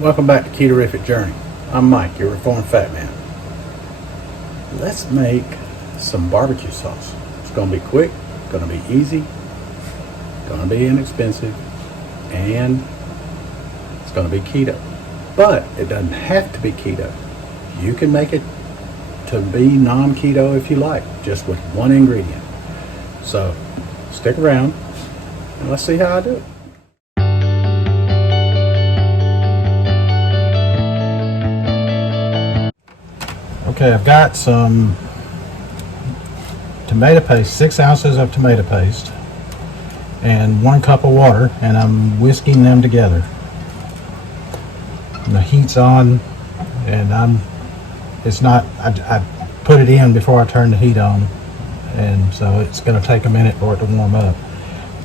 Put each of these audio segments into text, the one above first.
Welcome back to Ketorific Journey. I'm Mike, your reformed fat man. Let's make some barbecue sauce. It's going to be quick, going to be easy, going to be inexpensive, and it's going to be keto. But it doesn't have to be keto. You can make it to be non-keto if you like, just with one ingredient. So stick around and let's see how I do it. Okay, I've got some tomato paste, 6 ounces of tomato paste, and 1 cup of water, and I'm whisking them together. And the heat's on, and I put it in before I turn the heat on, and so it's going to take a minute for it to warm up.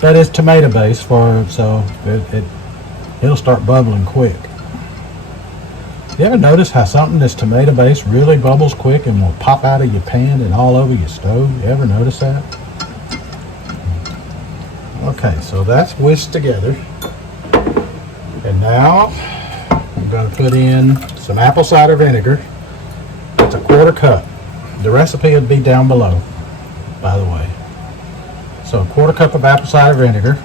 But it's tomato based, so it'll start bubbling quick. You ever notice how something that's tomato based really bubbles quick and will pop out of your pan and all over your stove? You ever notice that? Okay, so that's whisked together. And now I'm going to put in some apple cider vinegar. It's a 1/4 cup. The recipe would be down below, by the way. So a 1/4 cup of apple cider vinegar.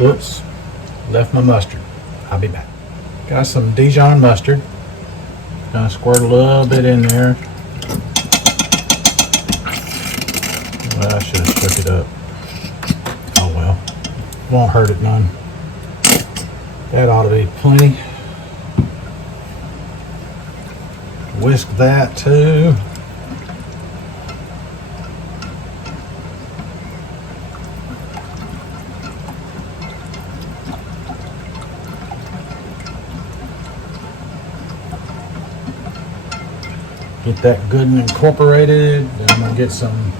Whoops, left my mustard. I'll be back. Got some Dijon mustard. Gonna squirt a little bit in there. Well, I should have shook it up. Oh well, won't hurt it none. That ought to be plenty. Whisk that too. Get that good and incorporated. Then I'm gonna get some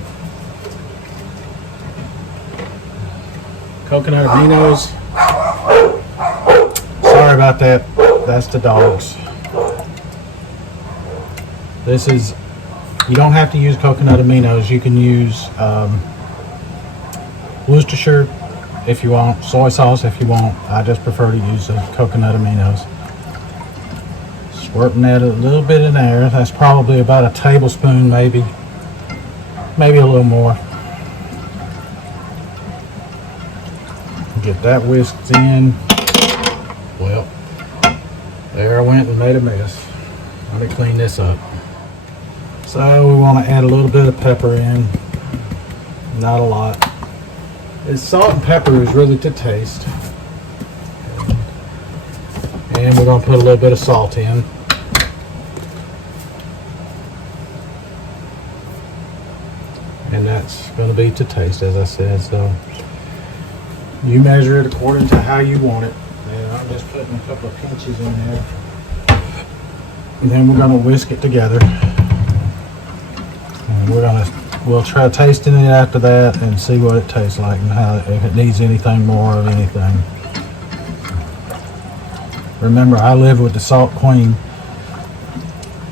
coconut aminos. Sorry about that. That's the dogs. This is, you don't have to use coconut aminos. You can use Worcestershire if you want, soy sauce if you want. I just prefer to use the coconut aminos. Squirting that a little bit in there. That's probably about a tablespoon, maybe a little more. Get that whisked in. Well, there I went and made a mess. Let me clean this up. So we want to add a little bit of pepper in, not a lot. The salt and pepper is really to taste. And we're going to put a little bit of salt in. And that's going to be to taste, as I said. So you measure it according to how you want it. And I'm just putting a couple of pinches in there. And then we're going to whisk it together. And we'll try tasting it after that and see what it tastes like and how, if it needs anything more of anything. Remember, I live with the salt queen.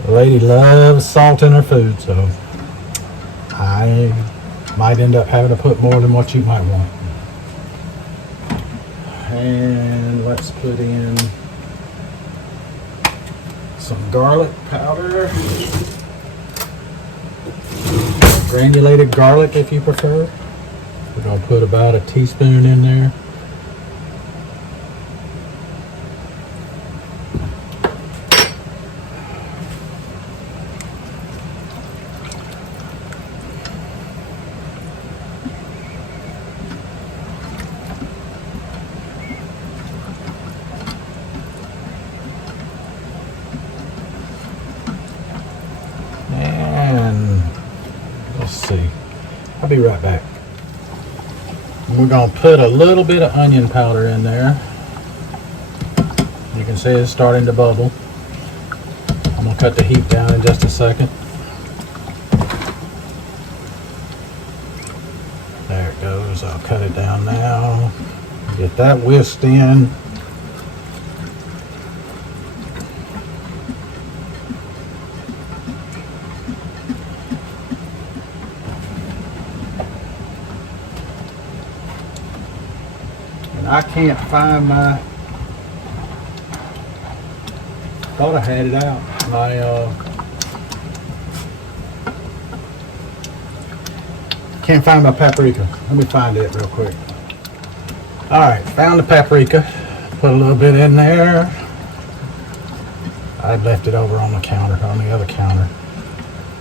The lady loves salt in her food, so I might end up having to put more than what you might want. And let's put in some garlic powder. Granulated garlic if you prefer. We're going to put about a teaspoon in there. I'll be right back. We're going to put a little bit of onion powder in there. You can see it's starting to bubble. I'm going to cut the heat down in just a second. There it goes. I'll cut it down now. Get that whisked in. I can't find my, thought I had it out. Can't find my paprika. Let me find it real quick. Alright, found the paprika. Put a little bit in there. I left it over on the counter, on the other counter.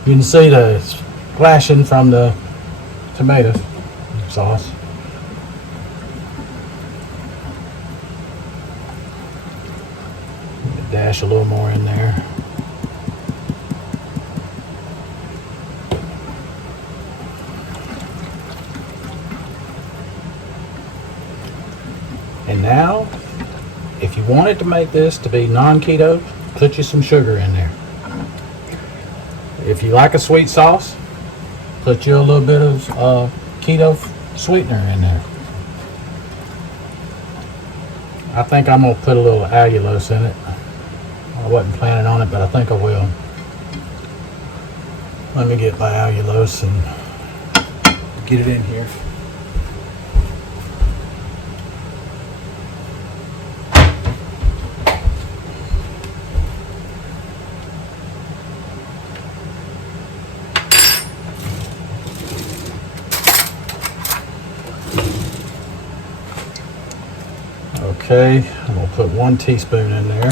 You can see the splashing from the tomato sauce. Dash a little more in there. And now, if you wanted to make this to be non-keto, put you some sugar in there. If you like a sweet sauce, put you a little bit of keto sweetener in there. I think I'm going to put a little allulose in it. I wasn't planning on it, but I think I will. Let me get my allulose and get it in here. Okay, I'm going to put 1 teaspoon in there.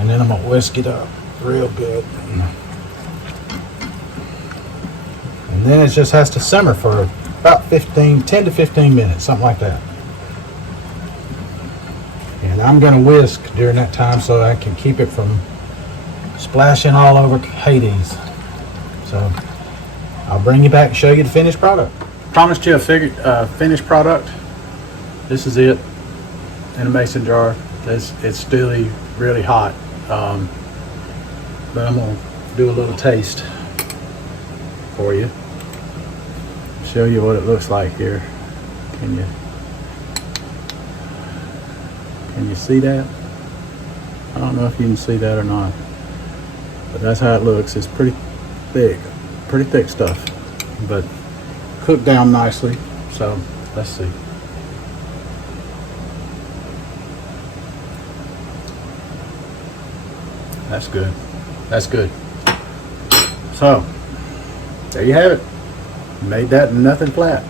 And then I'm going to whisk it up real good. And then it just has to simmer for about 10 to 15 minutes, something like that. And I'm going to whisk during that time so I can keep it from splashing all over Hades. So I'll bring you back and show you the finished product. Promised you a finished product. This is it in a mason jar. It's still really hot, but I'm gonna do a little taste for you. Show you what it looks like here. Can you see that? I don't know if you can see that or not, but that's how it looks. It's pretty thick stuff, but cooked down nicely. So let's see. That's good. That's good. So, there you have it. Made that nothing flat.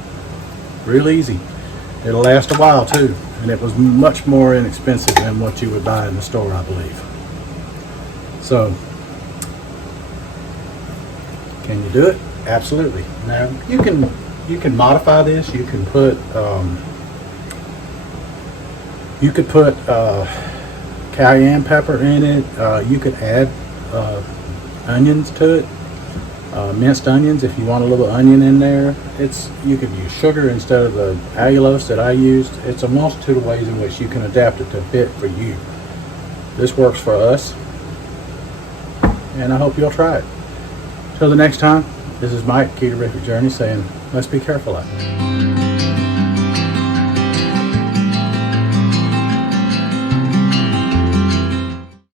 Real easy. It'll last a while too. And it was much more inexpensive than what you would buy in the store, I believe. So, can you do it? Absolutely. Now, you can modify this. You can put cayenne pepper in it. You could add onions to it, minced onions if you want a little onion in there. You could use sugar instead of the allulose that I used. It's a multitude of ways in which you can adapt it to fit for you. This works for us, and I hope you'll try it. Till the next time, this is Mike, Keto Journey, saying let's be careful out there.